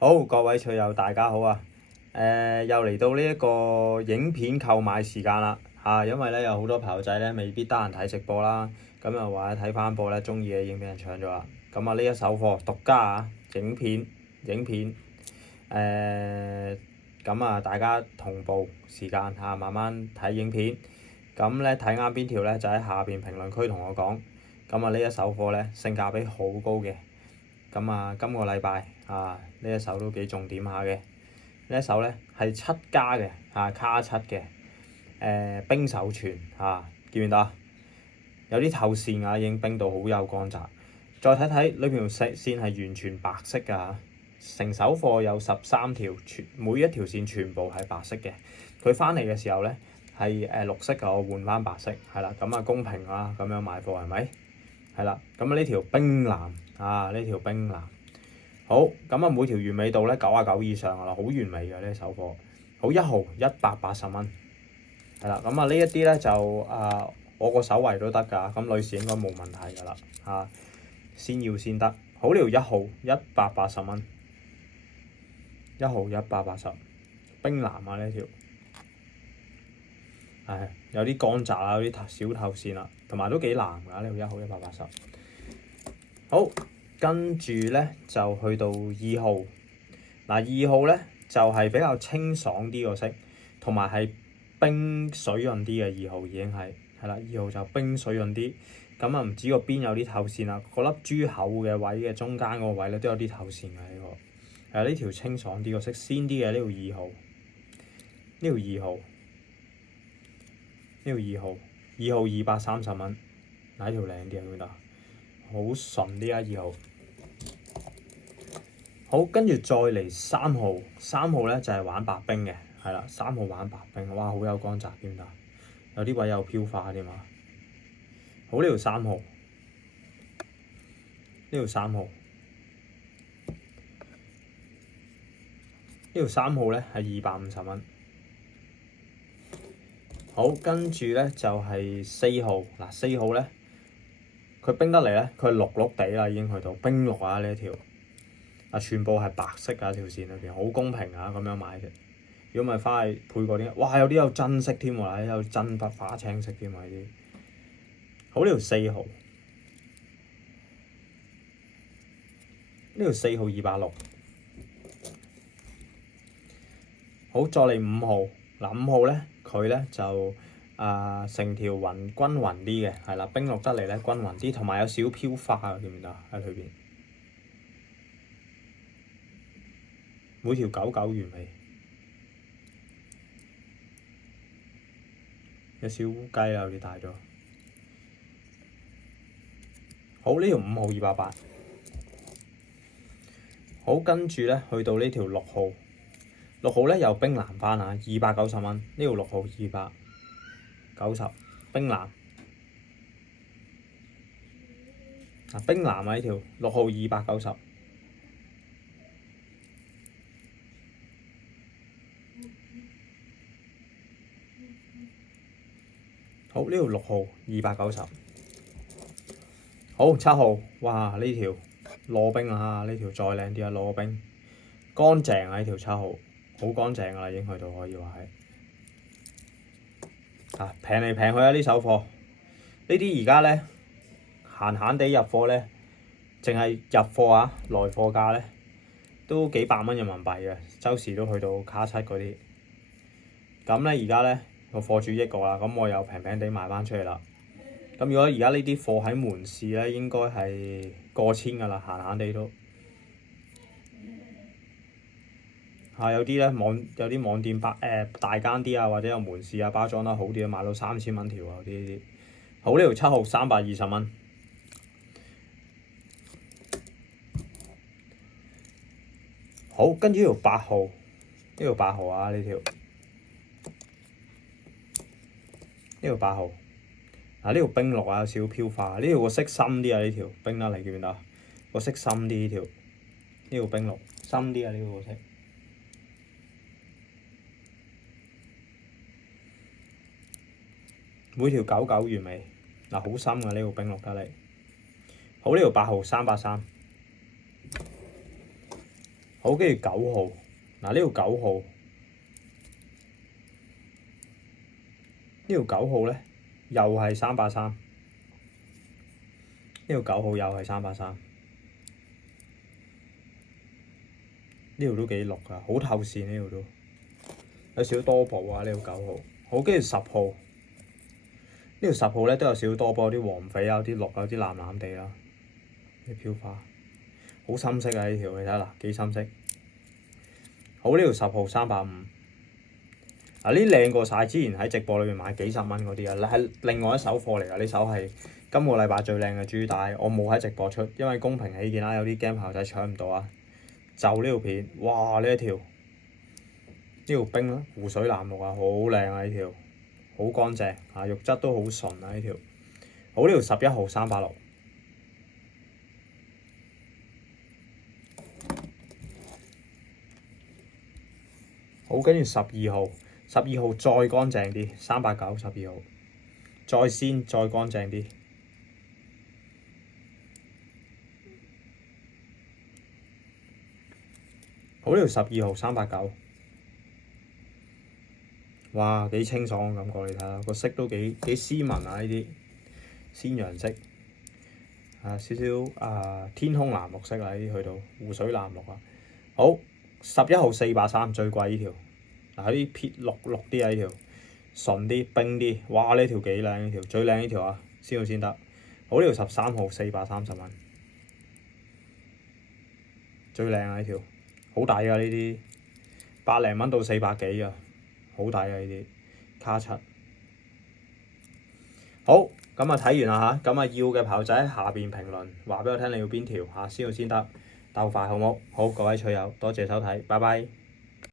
好，各位趣友大家好啊！又嚟到呢一個影片購買時間啦嚇，因為咧有好多朋友仔咧未必得閒睇直播啦，咁又或者睇翻播咧，中意嘅已經俾人搶咗啦。咁啊呢一手貨獨家啊，影片咁啊大家同步時間嚇，慢慢睇影片。咁咧睇啱邊條咧，就喺下邊評論區同我講。咁啊呢一手貨咧性價比好高嘅。咁啊，今個禮拜啊，呢一手都幾重點下嘅。呢一手咧係7加嘅卡7嘅冰手全見唔見到啊？有啲透線已經冰到好有光澤。再睇睇裏邊條線係完全白色㗎，成手貨有13條，每一條線全部係白色嘅。佢翻嚟嘅時候咧係綠色㗎，我換翻白色係啦。咁啊公平啊，咁樣買貨係咪？係啦，咁啊呢條冰藍呢條冰藍好，咁啊每條完美度咧99以上㗎啦，好完美嘅呢手貨。好，1號180蚊，係啦，咁啊呢一啲咧就我個手圍都得㗎，咁女士應該冇問題㗎啦先要先得。好，呢條1號180蚊，1號180，冰藍啊呢條，係有啲乾澤啊，有啲小透線啦，同埋都幾藍㗎呢條1號180。好，跟住咧就去到2號，2號咧就係比較清爽啲個色，同埋係冰水潤啲嘅2號已經係啦，2號就冰水潤啲。咁啊唔止個邊有啲透線啦，嗰粒珠口嘅位嘅中間嗰個位咧都有啲透線嘅呢個。呢條清爽啲個色，鮮啲嘅呢條2號，呢條2號，呢條2號，2號230蚊，呢條靚啲啊，見唔見到？好純啲啊2號。好，跟住再嚟3號，3號咧就係玩白冰嘅，係啦，3號玩白冰，哇好有光澤，見唔見啊？有啲位有飄化添啊！好，呢條3號，呢條3號，呢條3號咧係250蚊。好，跟住咧就係4號，4號咧佢冰得嚟咧，佢係綠綠地啦，已經去到冰綠啊呢一條。全部係白色㗎條線裏邊，好公平啊咁樣買嘅。如果唔係翻去配過啲，哇有啲有真色添喎，有真筆花青色添喎呢啲。好，呢條4號，呢條4號260。好，再嚟5號，5號咧佢咧就成條均勻啲嘅，係啦，冰綠得嚟咧均勻啲，同埋有少飄花啊，見唔見到喺裏邊？每條99完美，有小烏雞啦，有啲大咗。好，呢條5號280。好，跟住咧去到呢條6號，6號咧又冰藍翻290蚊。呢條6號290，冰藍冰藍呢條6號290。好，呢條6號290。好，7號，哇呢條攞冰呢條再靚啲攞冰，乾淨呢條7號，好乾淨㗎啦，已經去到可以話係平嚟平去呢手貨。呢啲而家咧閒閒地入貨咧，淨係入貨來貨價咧都幾百蚊人民幣嘅，周時都去到卡7嗰啲。咁咧而家咧個貨主益我啦，咁我又平平地賣翻出嚟啦。咁如果而家呢啲貨喺門市咧，應該係過千㗎啦，閒閒地都有啲咧有啲網店大間啲或者有門市包裝得好啲，賣到3000蚊條啊啲。好，呢條7號320蚊。好，跟住呢條8號，呢條8號呢條，呢條8號。呢條冰綠有少飄化，呢條個色深啲呢條冰得嚟見唔見到？個色深啲呢條，呢條冰綠深啲呢個色。每條99完美，好深㗎呢條冰綠得嚟。好，呢條8號383。好，跟住9號，嗱呢條9號，呢條9號咧又係383，呢條9號又係383，呢條都幾綠㗎，好透視呢條都，有少少多寶啊呢條9號。好，跟住10號，呢條10號咧都有少少多寶，有啲黃翡啊，有啲綠啊，有啲藍藍地啦，啲飄花，好深色啊呢條，你睇下嗱幾深色。好，呢條10號350，嗱呢靚過晒，之前喺直播裏面買幾十蚊嗰啲啊，係另外一手貨嚟㗎，呢手係今個禮拜最靚嘅珠帶，我冇喺直播出，因為公平起見啦，有啲 game 炮仔搶唔到啊。就呢條片，哇！呢一條，呢條冰湖水藍綠啊，好靚啊呢條，好乾淨啊，肉質都好純啊呢條。好，呢條11號386。好，跟住12號，12號再乾淨啲，389 12號，再鮮再乾淨啲。好，呢條12號389，哇幾清爽嘅感覺，你睇下個色都幾斯文啊呢啲鮮陽色，少少天空藍綠色啊呢啲去到湖水藍綠啊。好，11號483最貴呢條，嗱啲撇綠啲啊呢條，純啲冰啲，哇呢條幾靚呢條，最靚呢條啊，先到先得。好，呢條13號430蚊，最靚啊呢條，好抵啊呢啲，100零蚊到400幾啊，好抵啊呢啲卡七。好，咁啊睇完啦嚇，咁啊要嘅炮仔喺下邊評論，話俾我聽你要邊條嚇，先到先得，鬥快好冇？好，各位取友多謝收睇，拜拜。